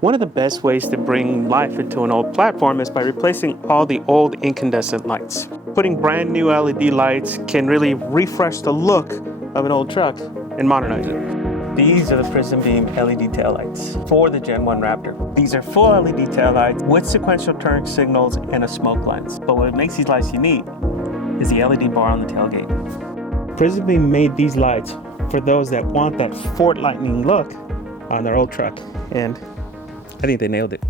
One of the best ways to bring life into an old platform is by replacing all the old incandescent lights. Putting brand new LED lights can really refresh the look of an old truck and modernize it. These are the Prismbeam LED taillights for the Gen1 Raptor. These are full LED taillights with sequential turn signals and a smoke lens. But what makes these lights unique is the LED bar on the tailgate. Prismbeam made these lights for those that want that Ford Lightning look on their old truck, and I think they nailed it.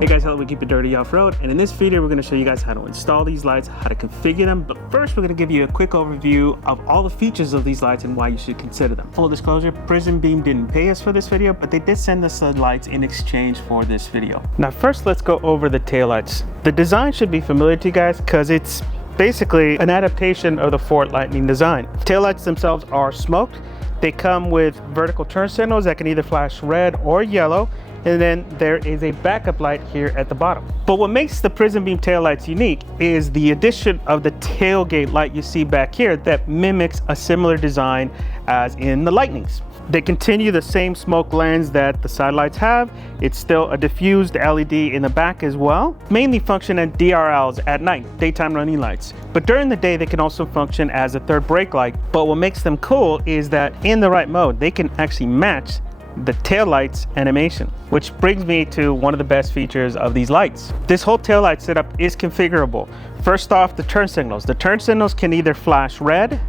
Hey guys, how do we keep it dirty off-road? And in this video, we're going to show you guys how to install these lights, how to configure them. But first, we're going to give you a quick overview of all the features of these lights and why you should consider them. Full disclosure, Prismbeam didn't pay us for this video, but they did send us the lights in exchange for this video. Now, first, let's go over the taillights. The design should be familiar to you guys because it's basically an adaptation of the Ford Lightning design. Taillights themselves are smoked. They come with vertical turn signals that can either flash red or yellow. And then there is a backup light here at the bottom. But what makes the Prismbeam taillights unique is the addition of the tailgate light you see back here that mimics a similar design as in the Lightnings. They continue the same smoke lens that the side lights have. It's still a diffused LED in the back as well. Mainly function as DRLs at night, daytime running lights. But during the day, they can also function as a third brake light. But what makes them cool is that in the right mode, they can actually match the taillights animation, which brings me to one of the best features of these lights. This whole taillight setup is configurable. First off, the turn signals. The turn signals can either flash red,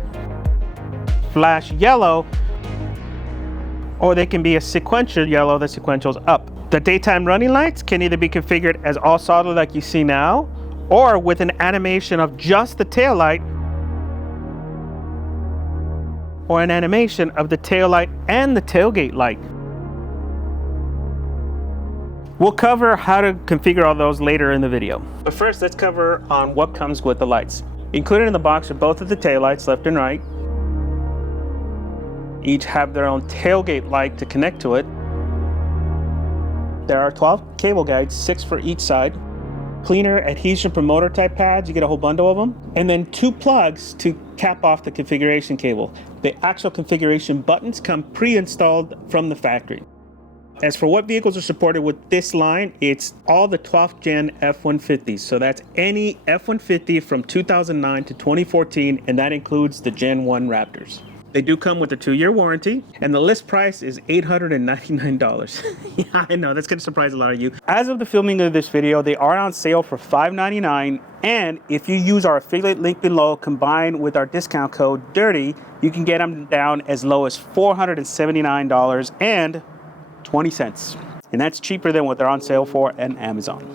flash yellow, or they can be a sequential yellow that sequentials up. The daytime running lights can either be configured as all solid like you see now, or with an animation of just the taillight, or an animation of the taillight and the tailgate light. We'll cover how to configure all those later in the video. But first, let's cover on what comes with the lights. Included in the box are both of the taillights, left and right. Each have their own tailgate light to connect to it. There are 12 cable guides, 6 for each side. Cleaner adhesion promoter type pads, you get a whole bundle of them. And then 2 plugs to cap off the configuration cable. The actual configuration buttons come pre-installed from the factory. As for what vehicles are supported with this line, it's all the 12th gen F150s. So that's any F150 from 2009 to 2014, and that includes the Gen1 Raptors. They do come with a 2-year warranty, and the list price is $899. Yeah, I know, that's gonna surprise a lot of you. As of the filming of this video, they are on sale for $599, and if you use our affiliate link below combined with our discount code DIRTY, you can get them down as low as $479.20. And that's cheaper than what they're on sale for at Amazon.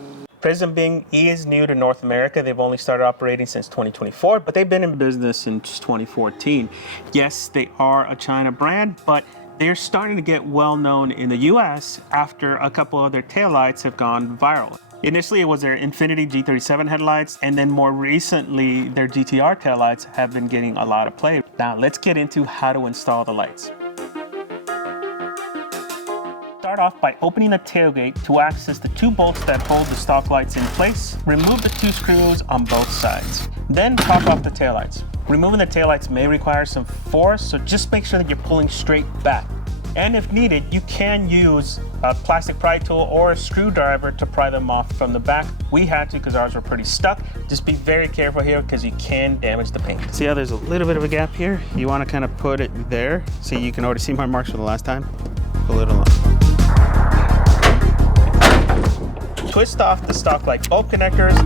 Prismbeam is new to North America. They've only started operating since 2024, but they've been in business since 2014. Yes, they are a China brand, but they're starting to get well known in the US after a couple of their taillights have gone viral. Initially, it was their Infinity G37 headlights, and then more recently, their GTR taillights have been getting a lot of play. Now, let's get into how to install the lights. Start off by opening the tailgate to access the 2 bolts that hold the stock lights in place. Remove the 2 screws on both sides. Then pop off the taillights. Removing the taillights may require some force, so just make sure that you're pulling straight back. And if needed, you can use a plastic pry tool or a screwdriver to pry them off from the back. We had to because ours were pretty stuck. Just be very careful here because you can damage the paint. See how there's a little bit of a gap here? You want to kind of put it there. See, you can already see my marks from the last time. Pull it along. Twist off the stock light bulb connectors.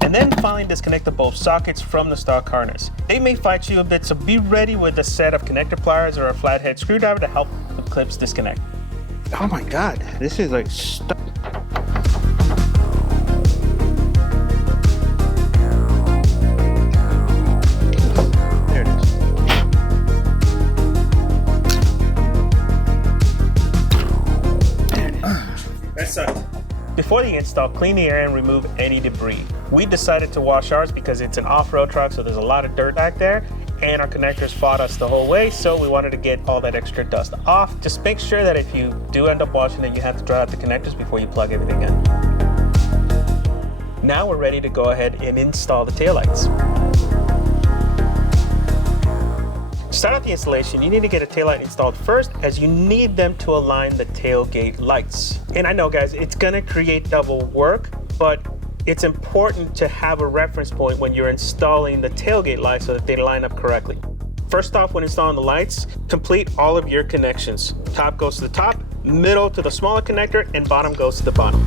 And then finally disconnect the bulb sockets from the stock harness. They may fight you a bit, so be ready with a set of connector pliers or a flathead screwdriver to help the clips disconnect. Oh my God, this is like stuck. There it is. That sucked. Before the install, clean the air and remove any debris. We decided to wash ours because it's an off-road truck, so there's a lot of dirt back there, and our connectors fought us the whole way, so we wanted to get all that extra dust off. Just make sure that if you do end up washing it, you have to dry out the connectors before you plug everything in. Now we're ready to go ahead and install the taillights. To start out the installation, you need to get a taillight installed first, as you need them to align the tailgate lights. And I know, guys, it's gonna create double work, but it's important to have a reference point when you're installing the tailgate lights so that they line up correctly. First off, when installing the lights, complete all of your connections. Top goes to the top, middle to the smaller connector, and bottom goes to the bottom.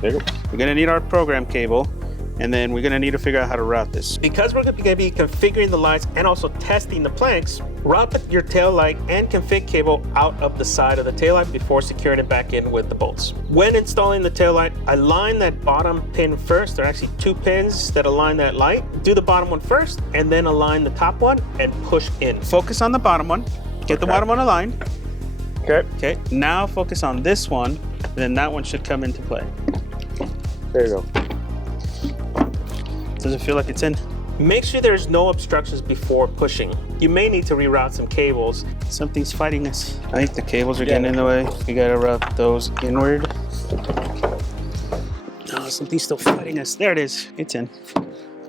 There you go. We're gonna need our program cable, and then we're gonna need to figure out how to route this. Because we're gonna be configuring the lights and also testing the planks, route your tail light and config cable out of the side of the tail light before securing it back in with the bolts. When installing the tail light, align that bottom pin first. There are actually 2 pins that align that light. Do the bottom one first, and then align the top one and push in. Focus on the bottom one. Get the bottom one aligned. Okay, now focus on this one, and then that one should come into play. There you go. Does it feel like it's in? Make sure there's no obstructions before pushing. You may need to reroute some cables. Something's fighting us. I think the cables are getting in the way. We gotta route those inward. Oh, something's still fighting us. There it is, it's in.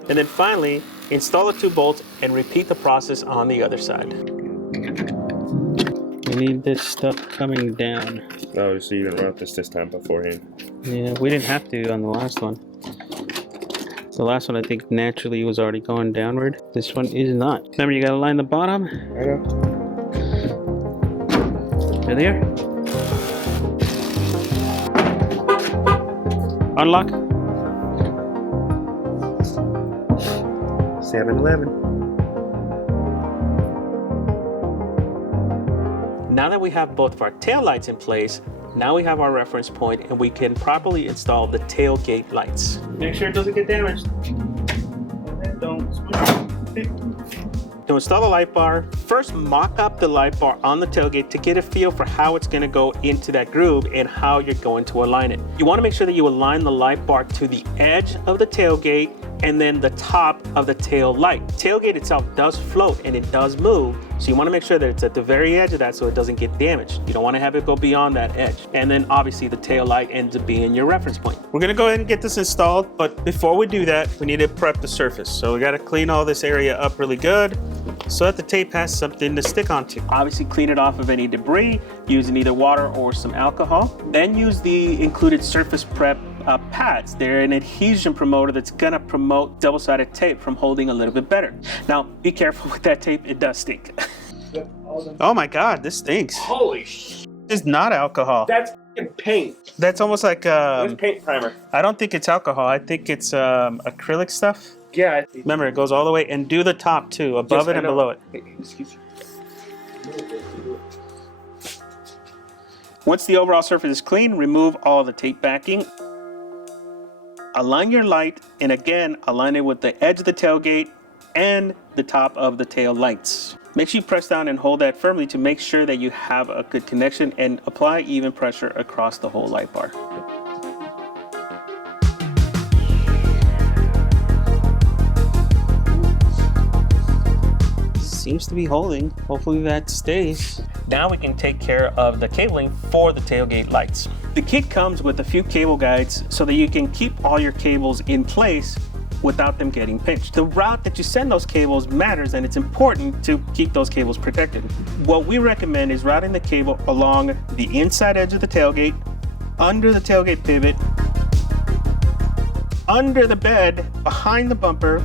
And then finally, install the 2 bolts and repeat the process on the other side. We need this stuff coming down. Oh, so you didn't route this time beforehand? Yeah, we didn't have to on the last one. The last one, I think, naturally was already going downward. This one is not. Remember, you gotta line the bottom. I know. Right there. Unlock. 7-Eleven. Now that we have both of our tail lights in place, now we have our reference point and we can properly install the tailgate lights. Make sure it doesn't get damaged. To install the light bar, first mock up the light bar on the tailgate to get a feel for how it's going to go into that groove and how you're going to align it. You want to make sure that you align the light bar to the edge of the tailgate and then the top of the tail light. Tailgate itself does float and it does move, so you want to make sure that it's at the very edge of that so it doesn't get damaged. You don't want to have it go beyond that edge. And then obviously the tail light ends up being your reference point. We're going to go ahead and get this installed, but before we do that, we need to prep the surface. So we got to clean all this area up really good so that the tape has something to stick onto. Obviously clean it off of any debris using either water or some alcohol. Then use the included surface prep pads. They're an adhesion promoter that's gonna promote double-sided tape from holding a little bit better. Now, be careful with that tape, it does stink. Oh my God, this stinks. Holy sh! It's not alcohol. That's paint. That's almost like It's paint primer. I don't think it's alcohol. I think it's acrylic stuff. Yeah. Remember, it goes all the way, and do the top too, above it and below it. Excuse me. Once the overall surface is clean, remove all the tape backing. Align your light, and again, align it with the edge of the tailgate and the top of the tail lights. Make sure you press down and hold that firmly to make sure that you have a good connection, and apply even pressure across the whole light bar. Seems to be holding. Hopefully that stays. Now we can take care of the cabling for the tailgate lights. The kit comes with a few cable guides so that you can keep all your cables in place without them getting pinched. The route that you send those cables matters, and it's important to keep those cables protected. What we recommend is routing the cable along the inside edge of the tailgate, under the tailgate pivot, under the bed, behind the bumper,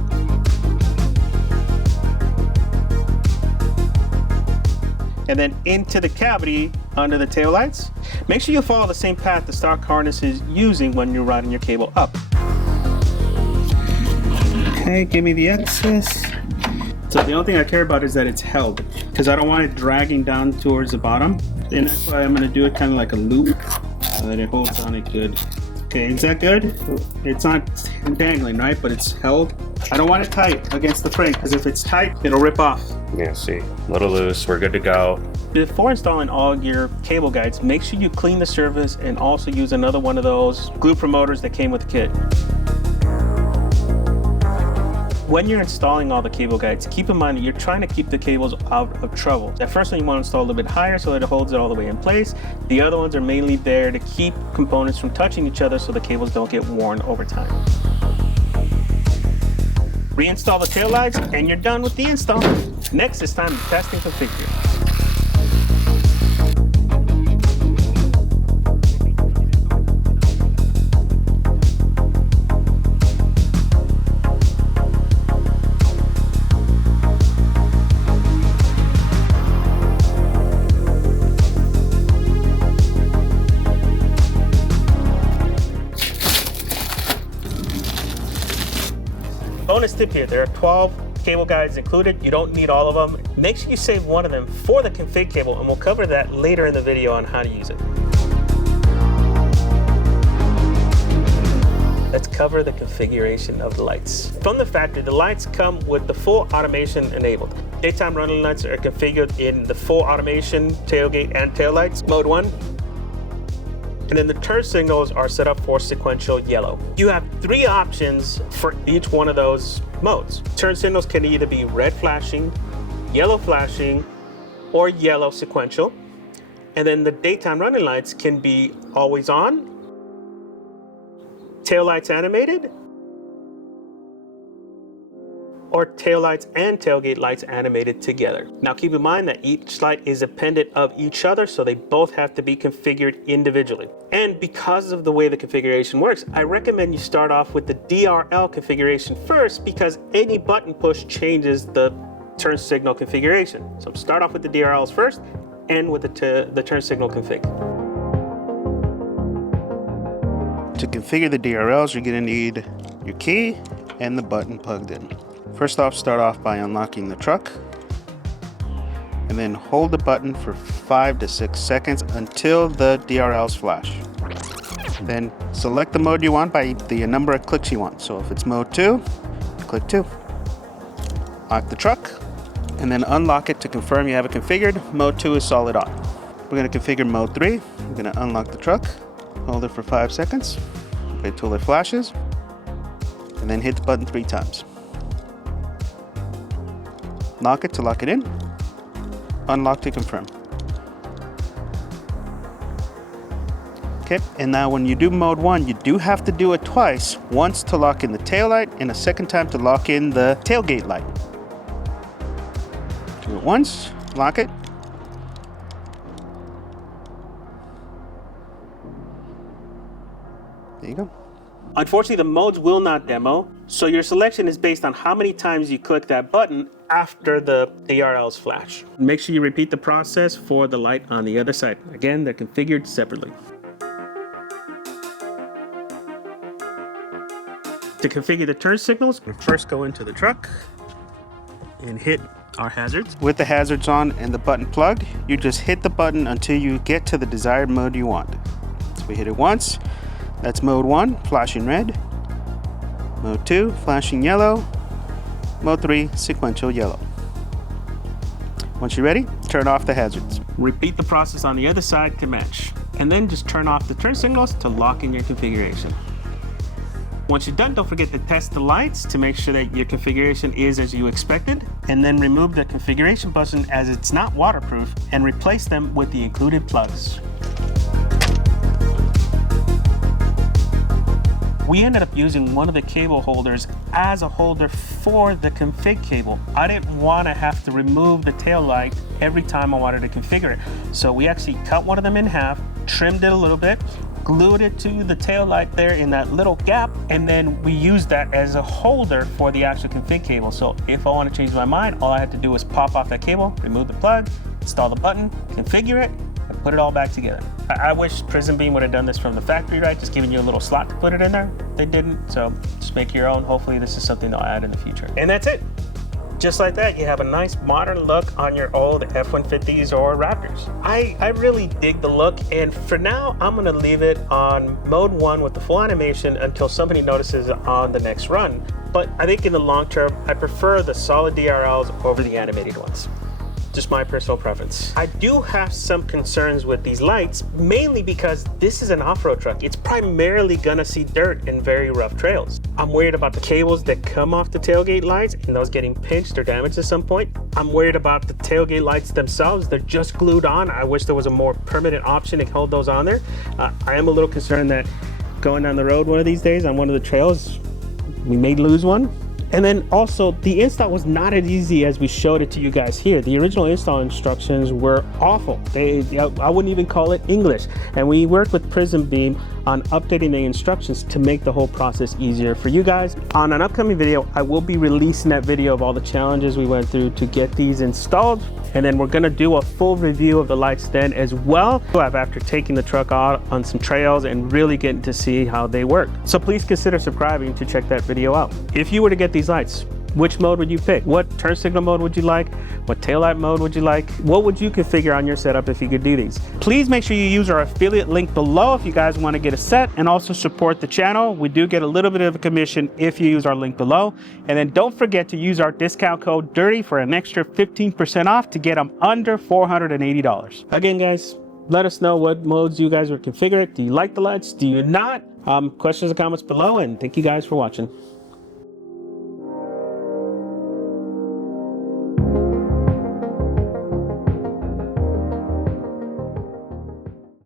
and then into the cavity under the taillights. Make sure you follow the same path the stock harness is using when you're routing your cable up. Okay, give me the excess. So the only thing I care about is that it's held, because I don't want it dragging down towards the bottom. And that's why I'm gonna do it kind of like a loop so that it holds on it good. Okay, is that good? It's not dangling, right? But it's held. I don't want it tight against the frame, because if it's tight, it'll rip off. Yeah, see, a little loose, we're good to go. Before installing all your cable guides, make sure you clean the surface and also use another one of those glue promoters that came with the kit. When you're installing all the cable guides, keep in mind that you're trying to keep the cables out of trouble. That first one you want to install a little bit higher so that it holds it all the way in place. The other ones are mainly there to keep components from touching each other so the cables don't get worn over time. Reinstall the taillights and you're done with the install. Next, it's time to test and configure. Bonus tip here, there are 12 cable guides included. You don't need all of them. Make sure you save one of them for the config cable, and we'll cover that later in the video on how to use it. Let's cover the configuration of the lights. From the factory, the lights come with the full automation enabled. Daytime running lights are configured in the full automation tailgate and taillights, mode 1. And then the turn signals are set up for sequential yellow. You have 3 options for each one of those modes. Turn signals can either be red flashing, yellow flashing, or yellow sequential. And then the daytime running lights can be always on, taillights animated, or taillights and tailgate lights animated together. Now keep in mind that each light is dependent of each other, so they both have to be configured individually. And because of the way the configuration works, I recommend you start off with the DRL configuration first, because any button push changes the turn signal configuration. So start off with the DRLs first, and with the turn signal config. To configure the DRLs, you're going to need your key and the button plugged in. First off, start off by unlocking the truck, and then hold the button for 5 to 6 seconds until the DRLs flash. Then select the mode you want by the number of clicks you want. So if it's mode 2, click 2. Lock the truck, and then unlock it to confirm you have it configured. Mode 2 is solid on. We're going to configure mode 3. We're going to unlock the truck, hold it for 5 seconds, wait till it flashes, and then hit the button 3 times. Lock it to lock it in, unlock to confirm. Okay, and now when you do mode 1, you do have to do it twice, once to lock in the tail light and a second time to lock in the tailgate light. Do it once, lock it. There you go. Unfortunately, the modes will not demo, so your selection is based on how many times you click that button after the DRLs flash. Make sure you repeat the process for the light on the other side. Again, they're configured separately. To configure the turn signals, we first go into the truck and hit our hazards. With the hazards on and the button plugged, you just hit the button until you get to the desired mode you want. So we hit it once. That's mode 1, flashing red. Mode 2, flashing yellow. Mode 3, sequential yellow. Once you're ready, turn off the hazards. Repeat the process on the other side to match. And then just turn off the turn signals to lock in your configuration. Once you're done, don't forget to test the lights to make sure that your configuration is as you expected. And then remove the configuration button as it's not waterproof and replace them with the included plugs. We ended up using one of the cable holders as a holder for the config cable. I didn't want to have to remove the tail light every time I wanted to configure it. So we actually cut one of them in half, trimmed it a little bit, glued it to the tail light there in that little gap, and then we used that as a holder for the actual config cable. So if I want to change my mind, all I had to do was pop off that cable, remove the plug, install the button, configure it, and put it all back together. I wish Prismbeam would have done this from the factory, right? Just giving you a little slot to put it in there. They didn't, so just make your own. Hopefully this is something they'll add in the future. And that's it. Just like that, you have a nice modern look on your old F150s or Raptors. I really dig the look, and for now, I'm gonna leave it on mode 1 with the full animation until somebody notices it on the next run. But I think in the long term, I prefer the solid DRLs over the animated ones. just my personal preference. I do have some concerns with these lights, mainly because this is an off-road truck. It's primarily gonna see dirt and very rough trails. I'm worried about the cables that come off the tailgate lights and those getting pinched or damaged at some point. I'm worried about the tailgate lights themselves. They're just glued on. I wish there was a more permanent option to hold those on there. I am a little concerned that going down the road one of these days on one of the trails, we may lose one. And then also, the install was not as easy as we showed it to you guys here. The original install instructions were awful. I wouldn't even call it English. And we worked with Prismbeam on updating the instructions to make the whole process easier for you guys. On an upcoming video, I will be releasing that video of all the challenges we went through to get these installed. And then we're gonna do a full review of the lights then as well, after taking the truck out on some trails and really getting to see how they work. So please consider subscribing to check that video out. If you were to get these lights, which mode would you pick? What turn signal mode would you like? What taillight mode would you like? What would you configure on your setup if you could do these? Please make sure you use our affiliate link below if you guys want to get a set and also support the channel. We do get a little bit of a commission if you use our link below. And then don't forget to use our discount code DIRTY for an extra 15% off to get them under $480. Again, guys, let us know what modes you guys would configure. Do you like the lights? Do you not? Questions and comments below, and thank you guys for watching.